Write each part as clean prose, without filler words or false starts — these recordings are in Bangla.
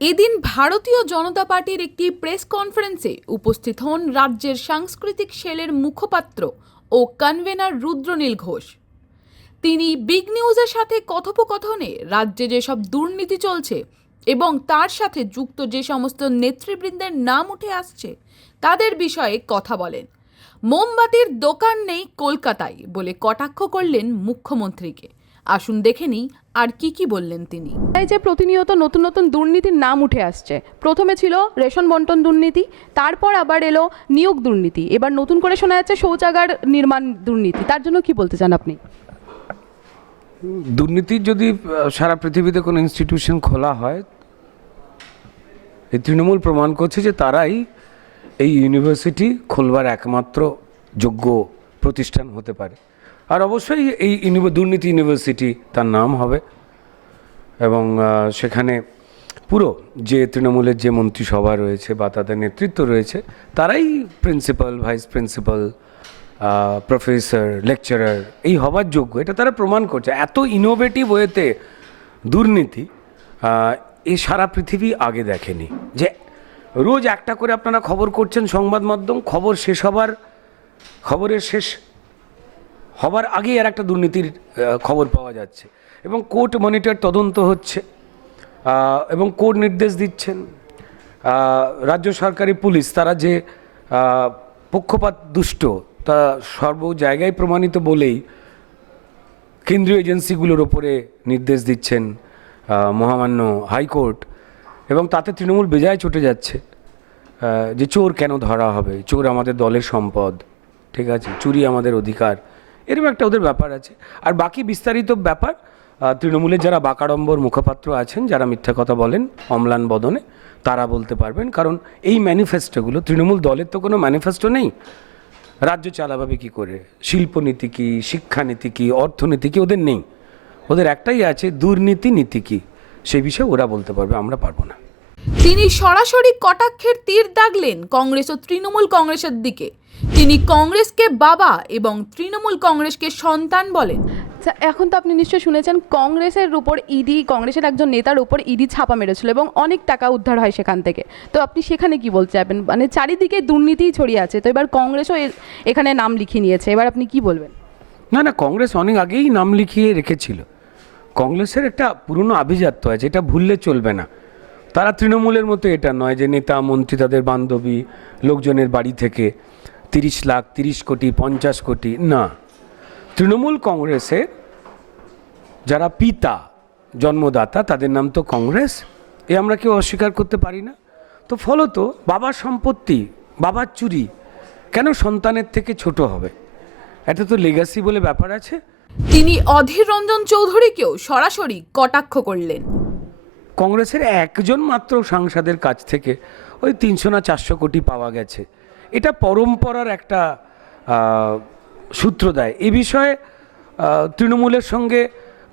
এদিন ভারতীয় জনতা পার্টির একটি প্রেস কনফারেন্সে উপস্থিত হন রাজ্যের সাংস্কৃতিক সেলের মুখপাত্র ও কনভেনার রুদ্রনীল ঘোষ। তিনি বিগ নিউজের সাথে কথোপকথনে রাজ্যে যেসব দুর্নীতি চলছে এবং তার সাথে যুক্ত যে সমস্ত নেতৃবৃন্দের নাম উঠে আসছে তাদের বিষয়ে কথা বলেন। মোমবাতির দোকান নেই কলকাতায় বলে কটাক্ষ করলেন মুখ্যমন্ত্রীকে। আসুন দেখে নিই আর কি বললেন তিনি। এই যে প্রতিনিয়ত নতুন নতুন দুর্নীতির নাম উঠে আসছে, প্রথমে ছিল রেশন বন্টন দুর্নীতি, তারপর আবার এলো নিয়োগ দুর্নীতি, এবার নতুন করে শোনা যাচ্ছে শৌচাগার নির্মাণ দুর্নীতি। তার জন্য কি বলতে চান আপনি? দুর্নীতির যদি সারা পৃথিবীতে কোনো ইনস্টিটিউশন খোলা হয়, এই তৃণমূল প্রমাণ করছে যে তারাই এই ইউনিভার্সিটি খোলবার একমাত্র যোগ্য প্রতিষ্ঠান হতে পারে। আর অবশ্যই এই দুর্নীতি ইউনিভার্সিটি তার নাম হবে এবং সেখানে পুরো যে তৃণমূলের যে মন্ত্রিসভা রয়েছে বা তাদের নেতৃত্ব রয়েছে তারাই principal, vice principal, professor, lecturer এই হবার যোগ্য। এটা তারা প্রমাণ করছে। এত ইনোভেটিভ ওয়েতে দুর্নীতি এ সারা পৃথিবী আগে দেখেনি। যে রোজ একটা করে আপনারা খবর করছেন সংবাদ মাধ্যম, খবরের শেষ হবার আগেই আর একটা দুর্নীতির খবর পাওয়া যাচ্ছে এবং কোর্ট মনিটর তদন্ত হচ্ছে এবং কোর্ট নির্দেশ দিচ্ছেন। রাজ্য সরকারি পুলিশ তারা যে পক্ষপাত দুষ্ট তা সর্ব জায়গায় প্রমাণিত বলেই কেন্দ্রীয় এজেন্সিগুলোর ওপরে নির্দেশ দিচ্ছেন মহামান্য হাইকোর্ট, এবং তাতে তৃণমূল বেজায় চটে যাচ্ছে যে চোর কেন ধরা হবে, চোর আমাদের দলের সম্পদ, ঠিক আছে, চুরি আমাদের অধিকার, এরকম একটা ওদের ব্যাপার আছে। আর বাকি বিস্তারিত ব্যাপার তৃণমূলের যারা বাকাড়ম্বর মুখপাত্র আছেন, যারা মিথ্যা কথা বলেন অম্লান বদনে, তারা বলতে পারবেন। কারণ এই ম্যানিফেস্টোগুলো, তৃণমূল দলের তো কোনো ম্যানিফেস্টো নেই। রাজ্য চালাভাবে কী করে, শিল্পনীতি কী, শিক্ষানীতি কী, অর্থনীতি কী, ওদের নেই। ওদের একটাই আছে, দুর্নীতি নীতি কী, সেই বিষয়ে ওরা বলতে পারবে, আমরা পারবো না। তিনি সরাসরি কটাক্ষের তীর দাগলেন কংগ্রেস ও তৃণমূল কংগ্রেসের দিকে। তিনি কংগ্রেসকে বাবা এবং তৃণমূল কংগ্রেসকে সন্তান বলেন। এখন তো আপনি নিশ্চয়ই শুনেছেন কংগ্রেসের উপর ইডি, কংগ্রেসের একজন নেতার উপর ইডি ছাপা মেরেছিল এবং অনেক টাকা উদ্ধার হয় সেখান থেকে। তো আপনি সেখানে কি বলতে চাইবেন? মানে চারিদিকে দুর্নীতিই ছড়িয়ে আছে, তো এবার কংগ্রেসও এখানে নাম লিখিয়ে নিয়েছে, এবার আপনি কি বলবেন? না, কংগ্রেস অনেক আগেই নাম লিখিয়ে রেখেছিল। কংগ্রেসের একটা পুরনো আভিজাত্য আছে, এটা ভুললে চলবে না। তারা তৃণমূলের মতো এটা নয় যে নেতা মন্ত্রী তাদের বান্ধবী লোকজনের বাড়ি থেকে 30 লাখ, 30 কোটি, 50 কোটি, না। তৃণমূল কংগ্রেসের যারা পিতা, জন্মদাতা, তাদের নাম তো কংগ্রেস, এ আমরা কেউ অস্বীকার করতে পারি না। তো ফলত বাবার সম্পত্তি, বাবার চুরি কেন সন্তানের থেকে ছোট হবে? এটা তো লেগাসি বলে ব্যাপার আছে। তিনি অধীর রঞ্জন চৌধুরীকেও সরাসরি কটাক্ষ করলেন। কংগ্রেসের একজন মাত্র সাংসদের কাছ থেকে ওই 300 না 400 কোটি পাওয়া গেছে, এটা পরম্পরার একটা সূত্র দেয়। এ বিষয়ে তৃণমূলের সঙ্গে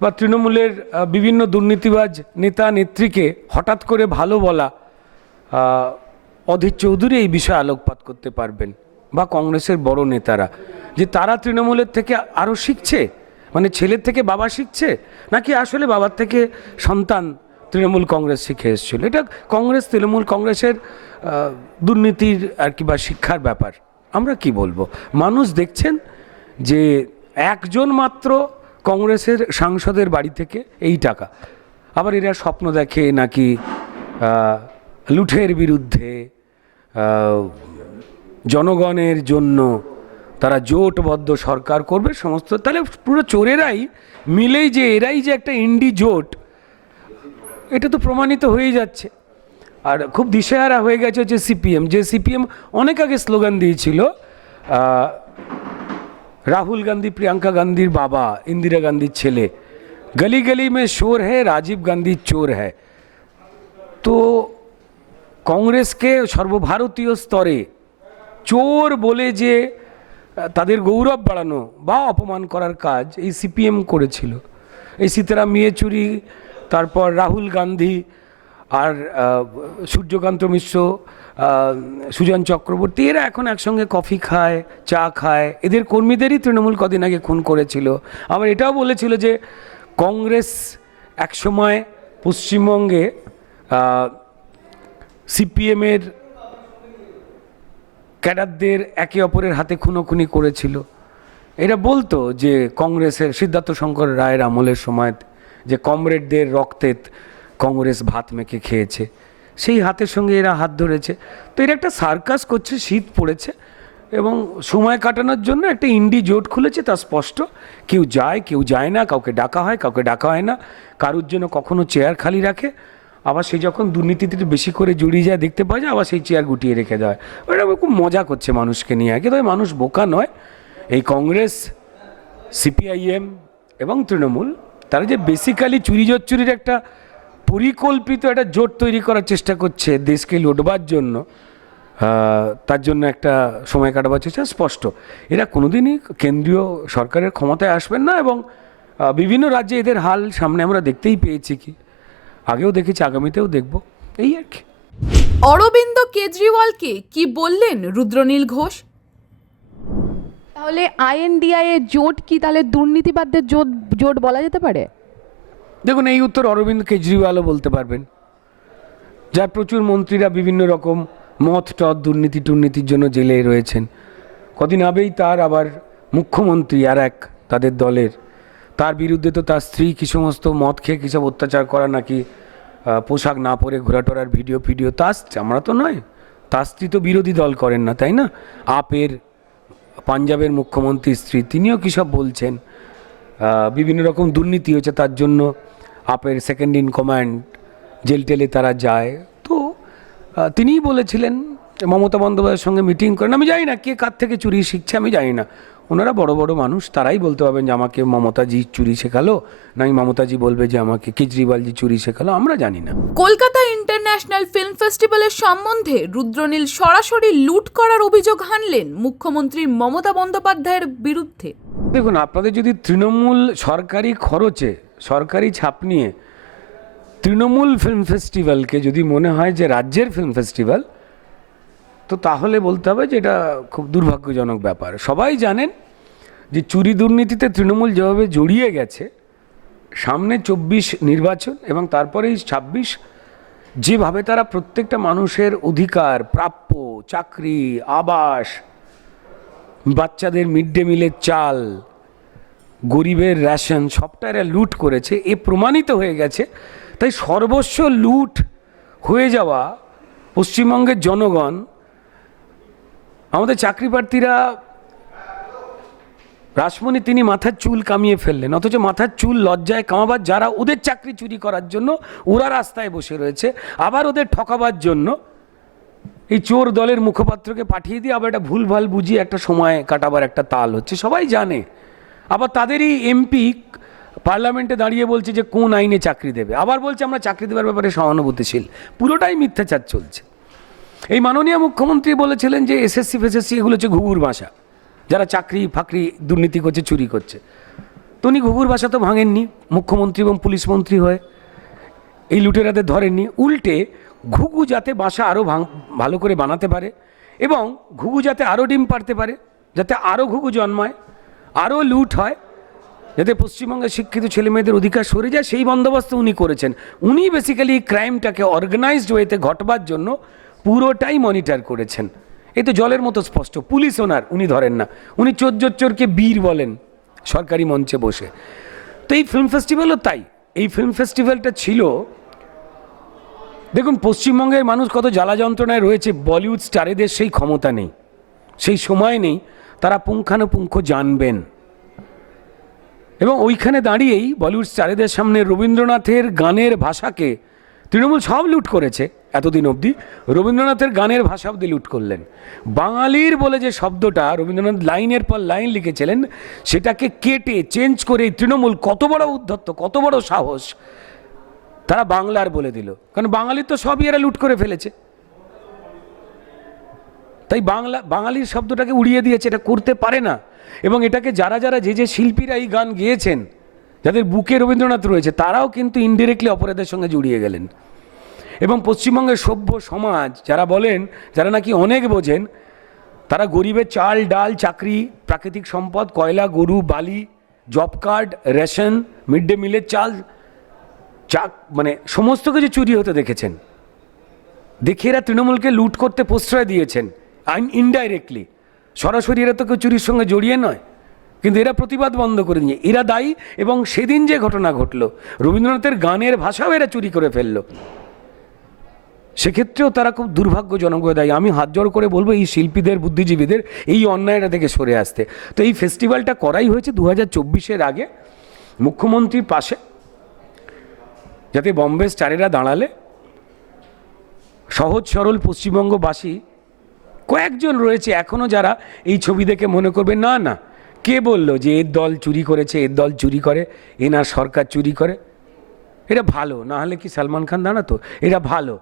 বা তৃণমূলের বিভিন্ন দুর্নীতিবাজ নেতা নেত্রীকে হঠাৎ করে ভালো বলা, অধীর চৌধুরী এই বিষয়ে আলোকপাত করতে পারবেন, বা কংগ্রেসের বড় নেতারা, যে তারা তৃণমূলের থেকে আরও শিখছে, মানে ছেলের থেকে বাবা শিখছে, নাকি আসলে বাবার থেকে সন্তান তৃণমূল কংগ্রেস শিখে এসেছিল। এটা কংগ্রেস, তৃণমূল কংগ্রেসের দুর্নীতির আর কি বা শিক্ষার ব্যাপার। আমরা কি বলবো, মানুষ দেখছেন যে একজন মাত্র কংগ্রেসের সাংসদের বাড়ি থেকে এই টাকা। আবার এরা স্বপ্ন দেখে নাকি লুঠের বিরুদ্ধে, জনগণের জন্য তারা জোটবদ্ধ সরকার করবে সমস্ত। তাহলে পুরো চোরেরাই মিলেই যে এরাই যে একটা ইন্ডি জোট, এটা তো প্রমাণিত হয়ে যাচ্ছে। আর খুব দিশেহারা হয়ে গেছে হচ্ছে সিপিএম, যে সিপিএম অনেক আগে স্লোগান দিয়েছিল রাহুল গান্ধী প্রিয়াঙ্কা গান্ধীর বাবা, ইন্দিরা গান্ধীর ছেলে, গলি গলি মে শোর হ্যায়, রাজীব গান্ধী চোর হ্যায়। তো কংগ্রেসকে সর্বভারতীয় স্তরে চোর বলে যে তাদের গৌরব বাড়ানো বা অপমান করার কাজ এই সিপিএম করেছিল। এই সীতারাম ইয়েচুরি, তারপর রাহুল গান্ধী, আর সূর্যকান্ত মিশ্র, সুজন চক্রবর্তী, এরা এখন একসঙ্গে কফি খায়, চা খায়। এদের কর্মীদেরই তৃণমূল কদিন আগে খুন করেছিল। আবার এটাও বলেছিল যে কংগ্রেস একসময় পশ্চিমবঙ্গে সিপিএমের ক্যাডারদের একে অপরের হাতে খুনোখুনি করেছিল। এরা বলতো যে কংগ্রেসের সিদ্ধার্থ শঙ্কর রায়ের আমলের সময় যে কমরেডদের রক্তে কংগ্রেস ভাত মেখে খেয়েছে, সেই হাতের সঙ্গে এরা হাত ধরেছে। তো এরা একটা সার্কাস করছে, শীত পড়েছে এবং সময় কাটানোর জন্য একটা ইন্ডি জোট খুলেছে, তা স্পষ্ট। কেউ যায় কেউ যায় না, কাউকে ডাকা হয় কাউকে ডাকা হয় না, কারুর জন্য কখনো চেয়ার খালি রাখে, আবার সে যখন দুর্নীতিতে বেশি করে জড়িয়ে যায় দেখতে পাওয়া যায়, আবার সেই চেয়ার গুটিয়ে রেখে দেয়। ওটা খুব মজা করছে মানুষকে নিয়ে। আগে তবে মানুষ বোকা নয়। এই কংগ্রেস, সিপিআইএম এবং তৃণমূল, তারা যে বেসিক্যালি চুরি জোচ্চুরির একটা পরিকল্পিত একটা জোট তৈরি করার চেষ্টা করছে দেশকে লুটবার জন্য, তার জন্য একটা সময় কাটাবার চেষ্টা, স্পষ্ট। এরা কোনোদিনই কেন্দ্রীয় সরকারের ক্ষমতায় আসবেন না এবং বিভিন্ন রাজ্যে এদের হাল সামনে আমরা দেখতেই পেয়েছি, কি আগেও দেখেছি, আগামীতেও দেখব, এই আর কি। অরবিন্দ কেজরিওয়ালকে কি বললেন রুদ্রনীল ঘোষ? তাহলে আইএনডিআই এর জোট কি তাহলে দুর্নীতিবাদদের জোট জোট বলা যেতে পারে? দেখুন, এই উত্তর অরবিন্দ কেজরিওয়ালও বলতে পারবেন, যার প্রচুর মন্ত্রীরা বিভিন্ন রকম মদ টদ দুর্নীতির জন্য জেলে রয়েছেন। কদিন আগেই তার আবার মুখ্যমন্ত্রী আর এক তাদের দলের, তার বিরুদ্ধে তো তার স্ত্রী কি সমস্ত মদ খেয়ে কী সব অত্যাচার করা, নাকি পোশাক না পরে ঘোরাটোরার ভিডিও তা আসছে, আমরা তো নয়। তার স্ত্রী তো বিরোধী দল করেন না, তাই না? আপের পাঞ্জাবের মুখ্যমন্ত্রীর স্ত্রী, তিনিও কী সব বলছেন, বিভিন্ন রকম দুর্নীতি হয়েছে, তার জন্য আপের সেকেন্ড ইন কমান্ড জেল টেলে তারা যায়। তো তিনিই বলেছিলেন, মমতা বন্দ্যোপাধ্যায়ের সঙ্গে মিটিং করেন। আমি জানি না কে কার থেকে চুরি শিখছে, আমি জানি না। ওনারা বড় বড় মানুষ, তারাই বলতে পারবেন যে আমাকে মমতাজি চুরি শেখালো, নাই মমতাজি বলবে যে আমাকে কেজরিওয়ালজি চুরি শেখালো, আমরা জানি না। কলকাতা ইন্টারন্যাশনাল ফিল্ম ফেস্টিভ্যালের সম্বন্ধে রুদ্রনীল সরাসরি লুট করার অভিযোগ হানলেন মুখ্যমন্ত্রী মমতা বন্দ্যোপাধ্যায়ের বিরুদ্ধে। দেখুন, আপনাদের যদি তৃণমূল সরকারি খরচে, সরকারি ছাপ নিয়ে তৃণমূল ফিল্ম ফেস্টিভ্যালকে যদি মনে হয় যে রাজ্যের ফিল্ম ফেস্টিভ্যাল, তো তাহলে বলতে হবে যে এটা খুব দুর্ভাগ্যজনক ব্যাপার। সবাই জানেন যে চুরি দুর্নীতিতে তৃণমূল যেভাবে জড়িয়ে গেছে, সামনে 24 নির্বাচন এবং তারপরেই 26, যেভাবে তারা প্রত্যেকটা মানুষের অধিকার, প্রাপ্য, চাকরি, আবাস, বাচ্চাদের মিড ডে মিলের চাল, গরিবের রেশন, সবটা এরা লুট করেছে, এ প্রমাণিত হয়ে গেছে। তাই সর্বস্ব লুট হয়ে যাওয়া পশ্চিমবঙ্গের জনগণ, আমাদের চাকরি প্রার্থীরা, রাসমণি তিনি মাথার চুল কামিয়ে ফেললেন, অথচ মাথার চুল লজ্জায় কামাবার যারা ওদের চাকরি চুরি করার জন্য ওরা রাস্তায় বসে রয়েছে, আবার ওদের ঠকাবার জন্য এই চোর দলের মুখপাত্রকে পাঠিয়ে দিয়ে আবার একটা ভুলভাল বুঝিয়ে একটা সময় কাটাবার একটা তাল হচ্ছে, সবাই জানে। আবার তাদেরই এমপি পার্লামেন্টে দাঁড়িয়ে বলছে যে কোন আইনে চাকরি দেবে, আবার বলছে আমরা চাকরি দেওয়ার ব্যাপারে সহানুভূতিশীল। পুরোটাই মিথ্যাচার চলছে। এই মাননীয় মুখ্যমন্ত্রী বলেছিলেন যে এসএসসি ফেসএসসি এগুলো হচ্ছে ঘুঘুর ভাষা, যারা চাকরি ফাকরি দুর্নীতি করছে, চুরি করছে। তো উনি ঘুঘুর ভাষা তো ভাঙেননি মুখ্যমন্ত্রী এবং পুলিশ মন্ত্রী হয়ে, এই লুটেরাদের ধরেননি। উল্টে ঘুঘু যাতে বাসা আরও ভালো করে বানাতে পারে এবং ঘুঘু যাতে আরও ডিম পাড়তে পারে, যাতে আরও ঘুঘু জন্মায়, আরও লুট হয়, যাতে পশ্চিমবঙ্গের শিক্ষিত ছেলেমেয়েদের অধিকার সরে যায়, সেই বন্দোবস্ত উনি করেছেন। উনি বেসিক্যালি ক্রাইমটাকে অর্গানাইজড ওয়েতে ঘটবার জন্য পুরোটাই মনিটর করেছেন। এই তো জলের মতো স্পষ্ট। পুলিশ ওনার, উনি ধরেন না, উনি চোরকে বীর বলেন সরকারি মঞ্চে বসে। তো এই ফিল্ম ফেস্টিভ্যালও তাই। এই ফিল্ম ফেস্টিভ্যালটা ছিল, দেখুন পশ্চিমবঙ্গের মানুষ কত জ্বালা যন্ত্রণায় রয়েছে, বলিউড স্টারেদের সেই ক্ষমতা নেই, সেই সময় নেই, তারা পুঙ্খানুপুঙ্খ জানবেন। এবং ওইখানে দাঁড়িয়েই বলিউড স্টারেদের সামনে রবীন্দ্রনাথের গানের ভাষাকে তৃণমূল সব লুট করেছে এতদিন অবধি, রবীন্দ্রনাথের গানের ভাষা অবধি লুট করলেন। বাঙালির বলে যে শব্দটা রবীন্দ্রনাথ লাইনের পর লাইন লিখেছিলেন, সেটাকে কেটে চেঞ্জ করে তৃণমূল কত বড় উদ্ধত্ত, কত বড় সাহস, তারা বাংলার বলে দিল। কারণ বাঙালির তো সবই এরা লুট করে ফেলেছে, তাই বাঙালির শব্দটাকে উড়িয়ে দিয়েছে, এটা করতে পারে না। এবং এটাকে যারা যে শিল্পীরা এই গান গেয়েছেন, যাদের বুকে রবীন্দ্রনাথ রয়েছে, তারাও কিন্তু ইনডিরেক্টলি অপরাধের সঙ্গে জড়িয়ে গেলেন। এবং পশ্চিমবঙ্গের সভ্য সমাজ যারা বলেন, যারা নাকি অনেক বোঝেন, তারা গরিবের চাল ডাল, চাকরি, প্রাকৃতিক সম্পদ, কয়লা, গরু, বালি, job card, ration, mid day মিলের চাল, মানে সমস্ত কিছু চুরি হতে দেখেছেন। দেখে এরা তৃণমূলকে লুট করতে প্রশ্রয় দিয়েছেন ইনডাইরেক্টলি। সরাসরি এরা তো কেউ চুরির সঙ্গে জড়িয়ে নয়, কিন্তু এরা প্রতিবাদ বন্ধ করে নিয়ে এরা দায়ী। এবং সেদিন যে ঘটনা ঘটলো, রবীন্দ্রনাথের গানের ভাষাও এরা চুরি করে ফেললো, সেক্ষেত্রেও তারা খুব দুর্ভাগ্যজনক দায়ী। আমি হাত জোড় করে বলবো এই শিল্পীদের, বুদ্ধিজীবীদের এই অন্যায়টা থেকে সরে আসতে। তো এই ফেস্টিভ্যালটা করাই হয়েছে 2024-এর আগে মুখ্যমন্ত্রীর পাশে, যাতে বম্বে স্টারেরা দাঁড়ালে সহজ সরল পশ্চিমবঙ্গবাসী কয়েকজন রয়েছে এখনও যারা এই ছবি দেখে মনে করবে না না, কে বললো যে এর দল চুরি করেছে, এর দল চুরি করে, এনার সরকার চুরি করে। এরা ভালো, না হলে কি সালমান খান দাঁড়াতো? এরা ভালো,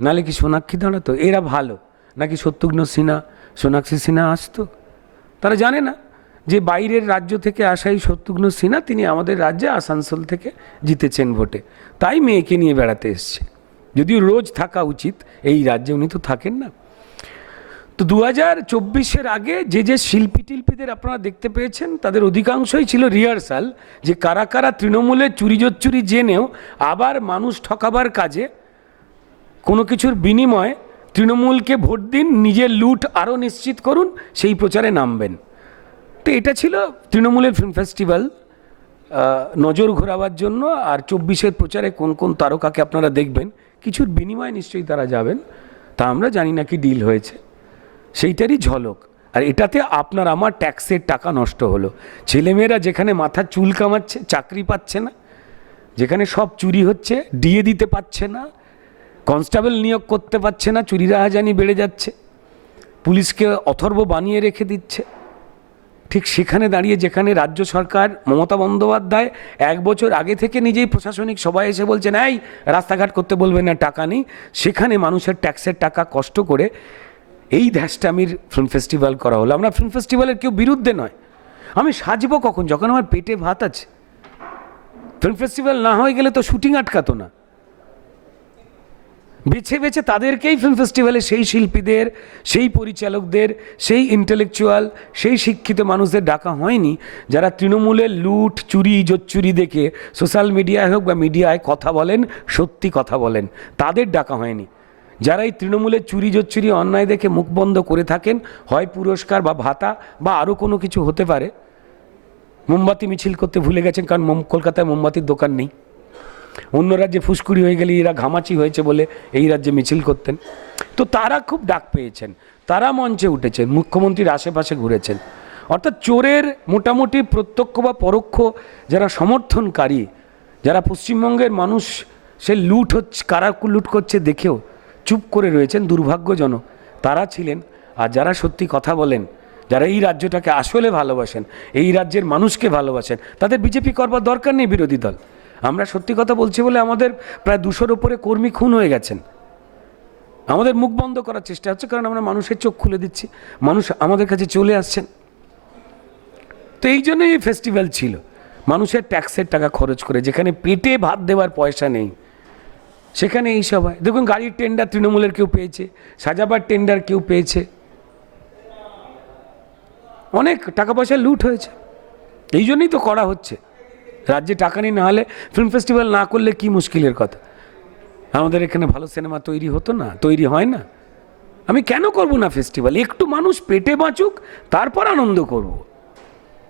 নাহলে কি সোনাক্ষী দাঁড়াতো? এরা ভালো, নাকি শত্রুঘ্ন সিনহা, সোনাক্ষী সিনহা আসতো? তারা জানে না যে বাইরের রাজ্য থেকে আসা এই শত্রুঘ্ন সিনহা, তিনি আমাদের রাজ্যে আসানসোল থেকে জিতেছেন ভোটে, তাই মেয়েকে নিয়ে বেড়াতে এসছে। যদিও রোজ থাকা উচিত এই রাজ্যে, উনি তো থাকেন না। তো 2024-এর আগে যে যে শিল্পী টিল্পীদের আপনারা দেখতে পেয়েছেন, তাদের অধিকাংশই ছিল রিহার্সাল, যে কারা কারা তৃণমূলের চুরি জেনেও আবার মানুষ ঠকাবার কাজে কোনো কিছুর বিনিময়ে তৃণমূলকে ভোট দিন, নিজের লুট আরও নিশ্চিত করুন, সেই প্রচারে নামবেন। তো এটা ছিল তৃণমূলের ফিল্ম ফেস্টিভ্যাল, নজর ঘোরাবার জন্য। আর 24-এর প্রচারে কোন কোন তারকাকে আপনারা দেখবেন, কিছুর বিনিময়ে নিশ্চয়ই তারা যাবেন, তা আমরা জানি না কি ডিল হয়েছে, সেইটারই ঝলক। আর এটাতে আপনার আমার ট্যাক্সের টাকা নষ্ট হলো। ছেলেমেয়েরা যেখানে মাথা চুল কামাচ্ছে, চাকরি পাচ্ছে না, যেখানে সব চুরি হচ্ছে, ডিএ দিতে পারছে না, কনস্টেবল নিয়োগ করতে পারছে না, চুরি রাহাজানি বেড়ে যাচ্ছে, পুলিশকে অথর্ব বানিয়ে রেখে দিচ্ছে, ঠিক সেখানে দাঁড়িয়ে যেখানে রাজ্য সরকার, মমতা বন্দ্যোপাধ্যায় 1 বছর আগে থেকে নিজেই প্রশাসনিক সভায় এসে বলছেন এই রাস্তাঘাট করতে বলবেন না, টাকা নেই, সেখানে মানুষের ট্যাক্সের টাকা কষ্ট করে এই ধ্যাসটামির ফিল্ম ফেস্টিভ্যাল করা হলো। আমরা ফিল্ম ফেস্টিভ্যালের কেউ বিরুদ্ধে নয়, আমি সাজবো কখন? যখন আমার পেটে ভাত আছে। ফিল্ম ফেস্টিভ্যাল না হয়ে গেলে তো শুটিং আটকাতো না। বেছে বেছে তাদেরকেই ফিল্ম ফেস্টিভ্যালে, সেই শিল্পীদের, সেই পরিচালকদের, সেই ইন্টেলেকচুয়াল, সেই শিক্ষিত মানুষদের ডাকা হয়নি যারা তৃণমূলের লুট, চুরি, জোচ্চুরি দেখে সোশ্যাল মিডিয়ায় হোক বা মিডিয়ায় কথা বলেন, সত্যি কথা বলেন, তাদের ডাকা হয়নি। যারা এই তৃণমূলের চুরি জোচ্চুরি অন্যায় দেখে মুখ বন্ধ করে থাকেন, হয় পুরস্কার বা ভাতা বা আরও কোনো কিছু হতে পারে। মোমবাতি মিছিল করতে ভুলে গেছেন, কারণ কলকাতায় মোমবাতির দোকান নেই। অন্য রাজ্যে ফুসকুড়ি হয়ে গেলে এরা ঘামাচি হয়েছে বলে এই রাজ্যে মিছিল করতেন। তো তারা খুব ডাক পেয়েছেন, তারা মঞ্চে উঠেছেন, মুখ্যমন্ত্রীর আশেপাশে ঘুরেছেন। অর্থাৎ চোরের মোটামুটি প্রত্যক্ষ বা পরোক্ষ যারা সমর্থনকারী, যারা পশ্চিমবঙ্গের মানুষ সে লুট হচ্ছে, কারা লুট করছে দেখেও চুপ করে রয়েছেন, দুর্ভাগ্যজনক তারা ছিলেন। আর যারা সত্যি কথা বলেন, যারা এই রাজ্যটাকে আসলে ভালোবাসেন, এই রাজ্যের মানুষকে ভালোবাসেন, তাদের বিজেপি করবার দরকার নেই বিরোধী দল। আমরা সত্যি কথা বলছি বলে আমাদের প্রায় 200-র উপরে কর্মী খুন হয়ে গেছেন। আমাদের মুখ বন্ধ করার চেষ্টা হচ্ছে, কারণ আমরা মানুষের চোখ খুলে দিচ্ছি, মানুষ আমাদের কাছে চলে আসছেন। তো এই জন্যই এই ফেস্টিভ্যাল ছিল, মানুষের ট্যাক্সের টাকা খরচ করে, যেখানে পেটে ভাত দেওয়ার পয়সা নেই সেখানে এই সবাই দেখুন, গাড়ির টেন্ডার তৃণমূলের কেউ পেয়েছে, সাজাবার টেন্ডার কেউ পেয়েছে, অনেক টাকা পয়সা লুট হয়েছে। এই জন্যই তো করা হচ্ছে। রাজ্যে টাকা নেই, না হলে ফিল্ম ফেস্টিভ্যাল না করলে কি মুশকিলের কথা। আমাদের এখানে ভালো সিনেমা তৈরি হতো না, তৈরি হয় না। আমি কেন করব না ফেস্টিভ্যাল? একটু মানুষ পেটে বাঁচুক, তারপর আনন্দ করব।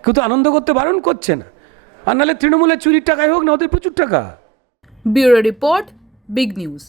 কেউ তো আনন্দ করতে বারণ করছে না। আর নাহলে তৃণমূলের চুরির টাকায় হোক না, ওদের প্রচুর টাকা। Bureau report, big news.